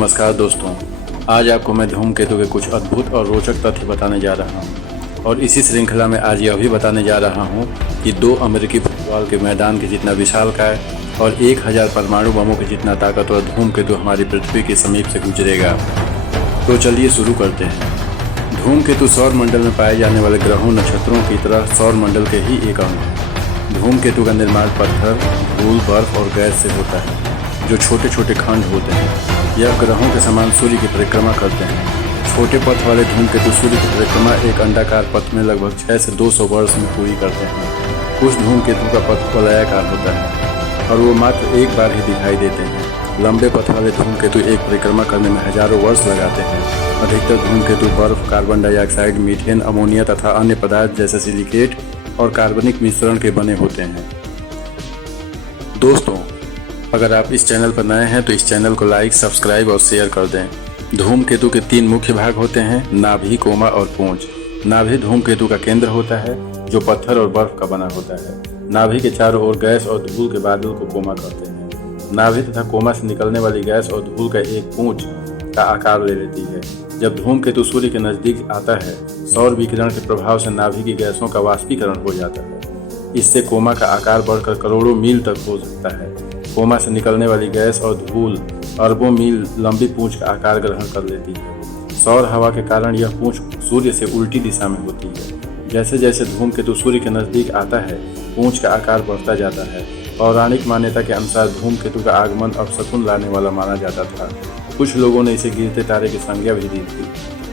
नमस्कार दोस्तों, आज आपको मैं धूमकेतु के कुछ अद्भुत और रोचक तथ्य बताने जा रहा हूं। और इसी श्रृंखला में आज यह भी बताने जा रहा हूं कि 2 अमेरिकी फुटबॉल के मैदान के जितना विशालकाय और 1000 परमाणु बमों के जितना ताकतवर धूमकेतु हमारी पृथ्वी के समीप से गुजरेगा। तो चलिए शुरू करते हैं। धूमकेतु सौर मंडल में पाए जाने वाले ग्रहों नक्षत्रों की तरह सौर मंडल के ही एक अंग है। धूमकेतु का निर्माण पत्थर, धूल, बर्फ और गैस से होता है, जो छोटे छोटे खंड होते हैं। यह ग्रहों के समान सूर्य की परिक्रमा करते हैं। छोटे पथ वाले धूमकेतु सूर्य की परिक्रमा एक अंडाकार पथ में लगभग 6 से 200 वर्ष में पूरी करते हैं। कुछ धूमकेतु का पथ वलयाकार होता है और वो मात्र एक बार ही दिखाई देते हैं। लंबे पथ वाले धूमकेतु एक परिक्रमा करने में हजारों वर्ष लगाते हैं। अधिकतर धूमकेतु बर्फ, कार्बन डाइऑक्साइड, मीथेन, अमोनिया तथा अन्य पदार्थ जैसे सिलिकेट और कार्बनिक मिश्रण के बने होते हैं। दोस्तों, अगर आप इस चैनल पर नए हैं तो इस चैनल को लाइक, सब्सक्राइब और शेयर कर दें। धूमकेतु के 3 मुख्य भाग होते हैं: नाभि, कोमा और पूंछ। नाभि धूमकेतु का केंद्र होता है, जो पत्थर और बर्फ का बना होता है। नाभि के चारों ओर गैस और धूल के बादल को कोमा कहते हैं। नाभि तथा कोमा से निकलने वाली गैस और धूल का एक पूंछ का आकार ले लेती है। जब धूमकेतु सूर्य के नजदीक आता है, सौर विकिरण के प्रभाव से नाभि की गैसों का वाष्पीकरण हो जाता है। इससे कोमा का आकार बढ़कर करोड़ों मील तक हो सकता है। कोमा से निकलने वाली गैस और धूल अरबों मील लंबी पूंछ का आकार ग्रहण कर लेती है। सौर हवा के कारण यह पूंछ सूर्य से उल्टी दिशा में होती है। जैसे जैसे धूमकेतु सूर्य के नजदीक आता है, पूंछ का आकार बढ़ता जाता है। पौराणिक मान्यता के अनुसार धूमकेतु का आगमन अपशकुन लाने वाला माना जाता था। कुछ लोगों ने इसे गिरते तारे की संज्ञा भी दी थी।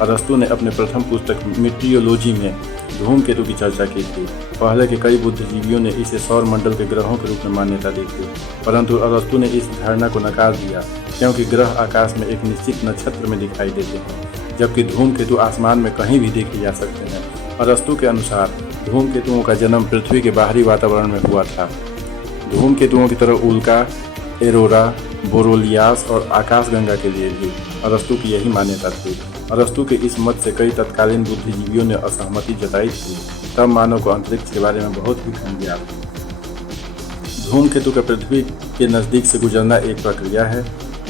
अरस्तु ने अपने प्रथम पुस्तक मीटियोलॉजी में धूमकेतु की चर्चा की थी। पहले के कई बुद्धिजीवियों ने इसे सौर मंडल के ग्रहों के रूप में मान्यता दी थी, परंतु अरस्तु ने इस धारणा को नकार दिया, क्योंकि ग्रह आकाश में एक निश्चित नक्षत्र में दिखाई देते हैं, जबकि धूमकेतु आसमान में कहीं भी देखे जा सकते हैं। अरस्तु के अनुसार धूमकेतुओं का जन्म पृथ्वी के बाहरी वातावरण में हुआ था। धूमकेतुओं की तरह उल्का, एरोरा, बोरोलियास और आकाशगंगा के लिए भी अरस्तु की यही मान्यता थी। अरस्तु के इस मत से कई तत्कालीन बुद्धिजीवियों ने असहमति जताई थी। तब मानव को अंतरिक्ष के बारे में बहुत ही कम ज्ञान था। धूमकेतु का पृथ्वी के नज़दीक से गुजरना एक प्रक्रिया है।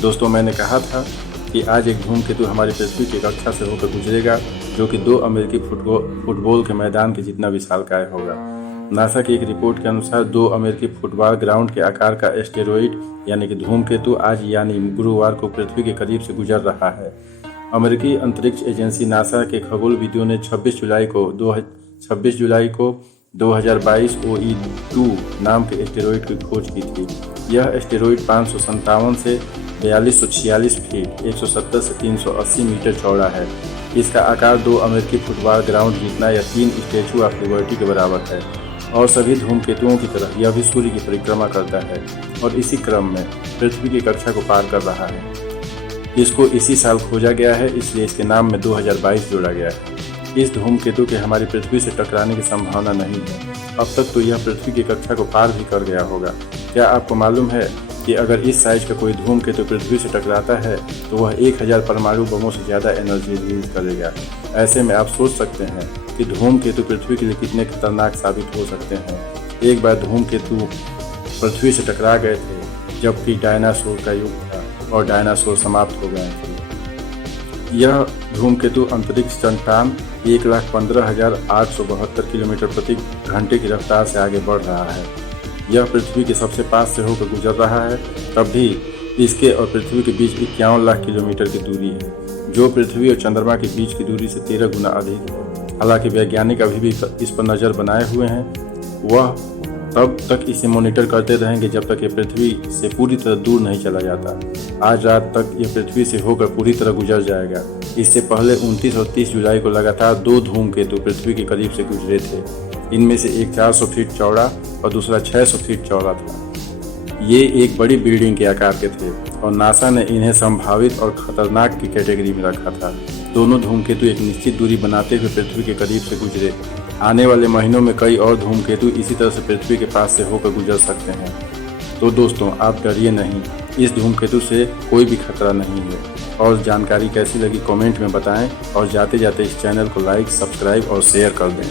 दोस्तों, मैंने कहा था कि आज एक धूमकेतु हमारी पृथ्वी की कक्षा से होकर गुजरेगा, जो कि 2 अमेरिकी फुटबॉल के मैदान के जितना विशालकाय होगा। नासा की एक रिपोर्ट के अनुसार 2 अमेरिकी फुटबॉल ग्राउंड के आकार का एस्टेरॉइड यानी कि धूमकेतु आज यानी गुरुवार को पृथ्वी के करीब से गुजर रहा है। अमेरिकी अंतरिक्ष एजेंसी नासा के खगोलविदों ने 26 जुलाई को 2022 OE2 नाम के एस्टेरॉइड की खोज की थी। यह एस्टेरॉइड 557 से 4246 फीट 170 से 380 मीटर चौड़ा है। इसका आकार 2 अमेरिकी फुटबॉल ग्राउंड जितना या 3 स्टैचू ऑफ लिबर्टी के बराबर है। और सभी धूमकेतुओं की तरह यह भी सूर्य की परिक्रमा करता है और इसी क्रम में पृथ्वी की कक्षा को पार कर रहा है। इसको इसी साल खोजा गया है, इसलिए इसके नाम में 2022 जोड़ा गया है। इस धूमकेतु के हमारी पृथ्वी से टकराने की संभावना नहीं है। अब तक तो यह पृथ्वी की कक्षा को पार भी कर गया होगा। क्या आपको मालूम है कि अगर इस साइज का कोई धूमकेतु पृथ्वी से टकराता है तो वह 1000 परमाणु बमों से ज़्यादा एनर्जी रिलीज करेगा। ऐसे में आप सोच सकते हैं कि धूमकेतु पृथ्वी के लिए कितने खतरनाक साबित हो सकते हैं। एक बार धूमकेतु पृथ्वी से टकरा गए थे जबकि डायनासोर का युग था और डायनासोर समाप्त हो गए थे। यह धूमकेतु अंतरिक्ष चट्टान 1,15,872 किलोमीटर प्रति घंटे की रफ्तार से आगे बढ़ रहा है। यह पृथ्वी के सबसे पास से होकर गुजर रहा है। तब भी इसके और पृथ्वी के बीच 51 लाख किलोमीटर की दूरी है, जो पृथ्वी और चंद्रमा के बीच की दूरी से 13 गुना अधिक है। हालांकि वैज्ञानिक अभी भी इस पर नज़र बनाए हुए हैं। वह तब तक इसे मॉनिटर करते रहेंगे जब तक ये पृथ्वी से पूरी तरह दूर नहीं चला जाता। आज रात तक यह पृथ्वी से होकर पूरी तरह गुजर जाएगा। इससे पहले 29 और 30 जुलाई को लगातार 2 धूमकेतु पृथ्वी के करीब से गुजरे थे। इनमें से एक 400 फीट चौड़ा और दूसरा 600 फीट चौड़ा था। ये एक बड़ी बिल्डिंग के आकार के थे और नासा ने इन्हें संभावित और खतरनाक की कैटेगरी में रखा था। दोनों धूमकेतु एक निश्चित दूरी बनाते हुए पृथ्वी के करीब से गुजरे। आने वाले महीनों में कई और धूमकेतु इसी तरह से पृथ्वी के पास से होकर गुजर सकते हैं। तो दोस्तों, आप डरिए नहीं, इस धूमकेतु से कोई भी खतरा नहीं है। और जानकारी कैसी लगी कमेंट में बताएं और जाते जाते इस चैनल को लाइक, सब्सक्राइब और शेयर कर दें।